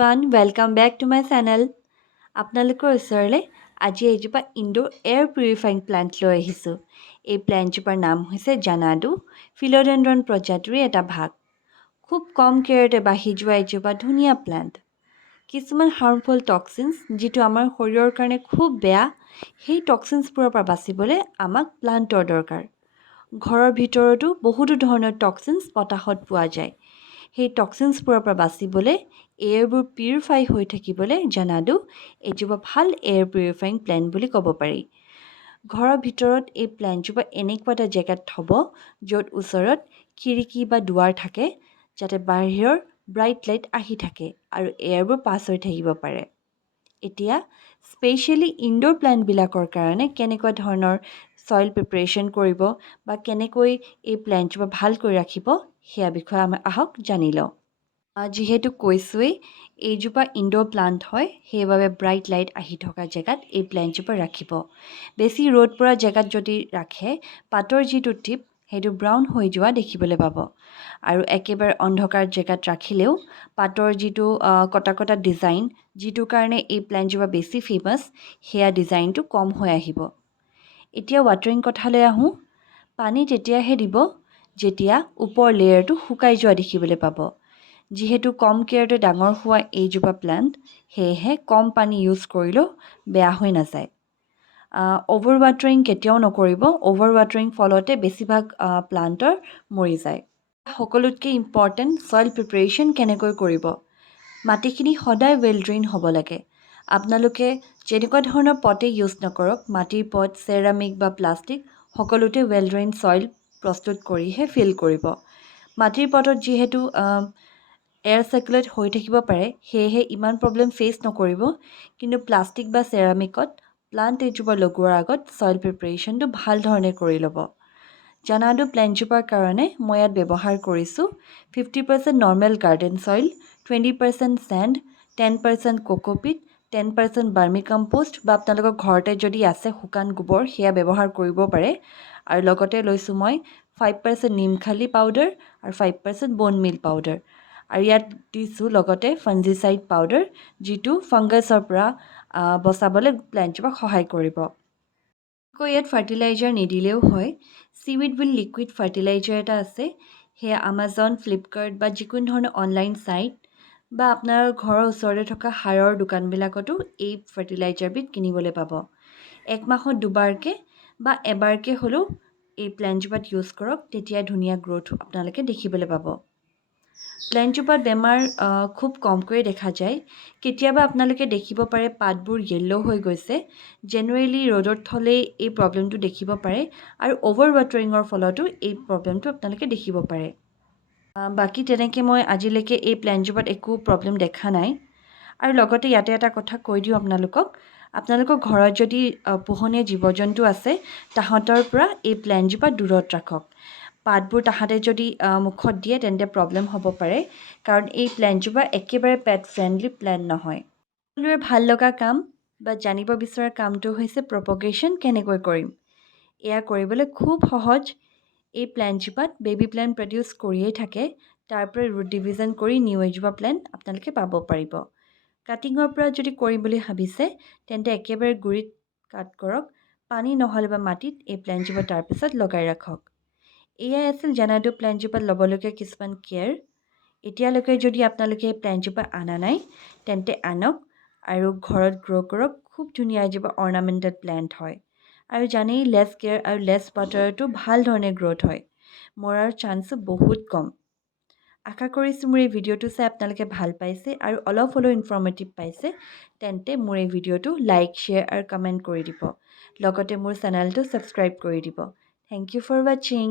everyone, welcome back to my channel. আপোনালোকৰ ওচৰলৈ আজি এজোপা ইনডোৰ এয়াৰ পিউৰিফাইং প্লান্ট লৈ আহিছোঁ। এই প্লান্টজোপাৰ নাম হৈছে জানাডু, ফিলডেন্ড্ৰন প্ৰজাতিৰ এটা ভাগ। খুব কম কেয়াৰতে বাঢ়ি যোৱা এজোপা ধুনীয়া প্লান্ট। কিছুমান হাৰ্মফুল টক্সিনছ যিটো আমাৰ শৰীৰৰ কাৰণে খুব বেয়া, সেই টক্সিনছবোৰৰ পৰা বাচিবলৈ আমাক প্লান্টৰ দৰকাৰ। ঘৰৰ ভিতৰতো বহুতো ধৰণৰ টক্সিনছ বতাহত পোৱা যায়। সেই টক্সিনছবোৰৰ পৰা বাচিবলৈ এয়াৰবোৰ পিউৰিফাই হৈ থাকিবলৈ জানাডু এজোপা ভাল এয়াৰ পিউৰিফাইং প্লেণ্ট বুলি ক'ব পাৰি। ঘৰৰ ভিতৰত এই প্লেণ্টজোপা এনেকুৱা এটা জেগাত থ'ব য'ত ওচৰত খিৰিকী বা দুৱাৰ থাকে, যাতে বাহিৰৰ ব্ৰাইট লাইট আহি থাকে আৰু এয়াৰবোৰ পাছ হৈ থাকিব পাৰে। এতিয়া স্পেচিয়েলি ইনডোৰ প্লেণ্টবিলাকৰ কাৰণে কেনেকুৱা ধৰণৰ ছইল প্ৰিপাৰেশ্যন কৰিব বা কেনেকৈ এই প্লেণ্টজোপা ভালকৈ ৰাখিব সেয়া বিষয়ে আমি আহক জানি লওঁ। যিহেতু কৈছোঁৱেই এইজোপা ইনডোৰ প্লান্ট হয়, সেইবাবে ব্ৰাইট লাইট আহি থকা জেগাত এই প্লেণ্টজোপা ৰাখিব। বেছি ৰ'দ পৰা জেগাত যদি ৰাখে, পাতৰ যিটো টিপ সেইটো ব্ৰাউন হৈ যোৱা দেখিবলৈ পাব। আৰু একেবাৰে অন্ধকাৰ জেগাত ৰাখিলেও পাতৰ যিটো কটা কটা ডিজাইন, যিটোৰ কাৰণে এই প্লেণ্টজোপা বেছি ফেমাছ, সেয়া ডিজাইনটো কম হৈ আহিব। এতিয়া ৱাটাৰিং কথালৈ আহোঁ। পানী তেতিয়াহে দিব যেতিয়া ওপৰ লেয়াৰটো শুকাই যোৱা দেখিবলৈ পাব। যিহেতু কম কেয়াৰতে ডাঙৰ হোৱা এইজোপা প্লান্ট, সেয়েহে কম পানী ইউজ কৰিলেও বেয়া হৈ নাযায়। অ'ভাৰ ৱাটাৰিং কেতিয়াও নকৰিব। অ'ভাৰ ৱাটাৰিং ফলতে বেছিভাগ প্লান্টৰ মৰি যায়। সকলোতকৈ ইম্পৰ্টেণ্ট ছইল প্ৰিপাৰেশ্যন কেনেকৈ কৰিব। মাটিখিনি সদায় ৱেল ড্ৰেইন হ'ব লাগে। আপোনালোকে যেনেকুৱা ধৰণৰ পটেই ইউজ নকৰক, মাটিৰ পট, চেৰামিক বা প্লাষ্টিক, সকলোতে ৱেল ড্ৰেইন ছইল প্ৰস্তুত কৰিহে ফিল কৰিব। মাটিৰ পটত যিহেতু এয়াৰ চাৰ্কুলেট হৈ থাকিব পাৰে, সেয়েহে ইমান প্ৰব্লেম ফেচ নকৰিব। কিন্তু প্লাষ্টিক বা চেৰামিকত প্লান্ট এজোপা লগোৱাৰ আগত ছইল প্ৰিপাৰেশ্যনটো ভাল ধৰণে কৰি ল'ব। জানাডু প্লেণ্টজোপাৰ কাৰণে মই ইয়াত ব্যৱহাৰ কৰিছোঁ 50% normal garden soil, 20% sand, 10% cocopeat, 10% vermicompost বা আপোনালোকৰ ঘৰতে যদি আছে শুকান গোবৰ, সেয়া ব্যৱহাৰ কৰিব পাৰে। আৰু লগতে লৈছোঁ মই 5% নিমখালি পাউডাৰ আৰু 5% বোন মিল পাউডাৰ। আৰু ইয়াত দিছোঁ লগতে ফাংজিচাইড পাউডাৰ, যিটো ফাংগাছৰ পৰা বচাবলৈ প্লেণ্টজোপাক সহায় কৰিব। ইয়াত ফাৰ্টিলাইজাৰ নিদিলেও হয়। চিউইড উইল লিকুইড ফাৰ্টিলাইজাৰ এটা আছে, সেয়া আমাজন, ফ্লিপকাৰ্ট বা যিকোনো ধৰণৰ অনলাইন ছাইট বা আপোনাৰ ঘৰৰ ওচৰতে থকা সাৰৰ দোকানবিলাকতো এই ফাৰ্টিলাইজাৰবিধ কিনিবলৈ পাব। 1 মাহত দুবাৰকৈ বা এবাৰকৈ হ'লেও এই প্লেণ্টজোপাত ইউজ কৰক, তেতিয়া ধুনীয়া গ্ৰ'থ আপোনালোকে দেখিবলৈ পাব। প্লেণ্টজোপাত বেমাৰ খুব কমকৈ দেখা যায়। কেতিয়াবা আপোনালোকে দেখিব পাৰে পাতবোৰ য়েল্ল' হৈ গৈছে। জেনেৰেলি ৰ'দত থ'লেই এই প্ৰব্লেমটো দেখিব পাৰে আৰু অ'ভাৰ ৱাটাৰিঙৰ ফলতো এই প্ৰব্লেমটো আপোনালোকে দেখিব পাৰে। বাকী তেনেকৈ মই আজিলৈকে এই প্লেণ্টজোপাত একো প্ৰব্লেম দেখা নাই। আৰু লগতে ইয়াতে এটা কথা কৈ দিওঁ আপোনালোকৰ ঘৰত যদি পোহনীয়া জীৱ জন্তু আছে, তাহাঁতৰ পৰা এই প্লেণ্টজোপা দূৰত ৰাখক। পাতবোৰ তাহাঁতে যদি মুখত দিয়ে তেন্তে প্ৰব্লেম হ'ব পাৰে, কাৰণ এই প্লেণ্টজোপা একেবাৰে পেট ফ্ৰেণ্ডলি প্লেণ্ট নহয়। সকলোৰে ভাল লগা কাম বা জানিব বিচৰা কামটো হৈছে propagation কেনেকৈ কৰিম। এয়া কৰিবলৈ খুব সহজ। এই প্লেণ্টজোপাত বেবী প্লেণ্ট প্ৰডিউচ কৰিয়েই থাকে, তাৰ পৰা ৰুট ডিভিজন কৰি নিউ এজোপা প্লেণ্ট আপোনালোকে পাব পাৰিব। কাটিঙৰ পৰা যদি কৰিম বুলি ভাবিছে, তেন্তে একেবাৰে গুৰিত কাট কৰক। পানী নহ'লে বা মাটিত এই প্লেণ্টজোপা তাৰপিছত লগাই ৰাখক। এয়াই আছিল জানাডু প্লেণ্টজোপাত ল'বলগীয়া কিছুমান কেয়াৰ। এতিয়ালৈকে যদি আপোনালোকে এই প্লেণ্টজোপা অনা নাই, তেন্তে আনক আৰু ঘৰত গ্ৰ' কৰক। খুব ধুনীয়া এজোপা অৰ্নামেণ্টেড প্লেণ্ট হয়। আৰু জানেই লেছ কেয়াৰ আৰু লেছ ৱাটাৰতো ভাল ধৰণে গ্ৰ'থ হয়। মৰাৰ চান্সো বহুত কম। আশা কৰিছোঁ মোৰ এই ভিডিঅ'টো চাই আপোনালোকে ভাল পাইছে আৰু অলপ হ'লেও ইনফৰ্মেটিভ পাইছে। তেন্তে মোৰ এই ভিডিঅ'টো লাইক, শ্বেয়াৰ আৰু কমেণ্ট কৰি দিব। লগতে মোৰ চেনেলটো ছাবস্ক্ৰাইব কৰি দিব। থেংক ইউ ফৰ ৱাচিং।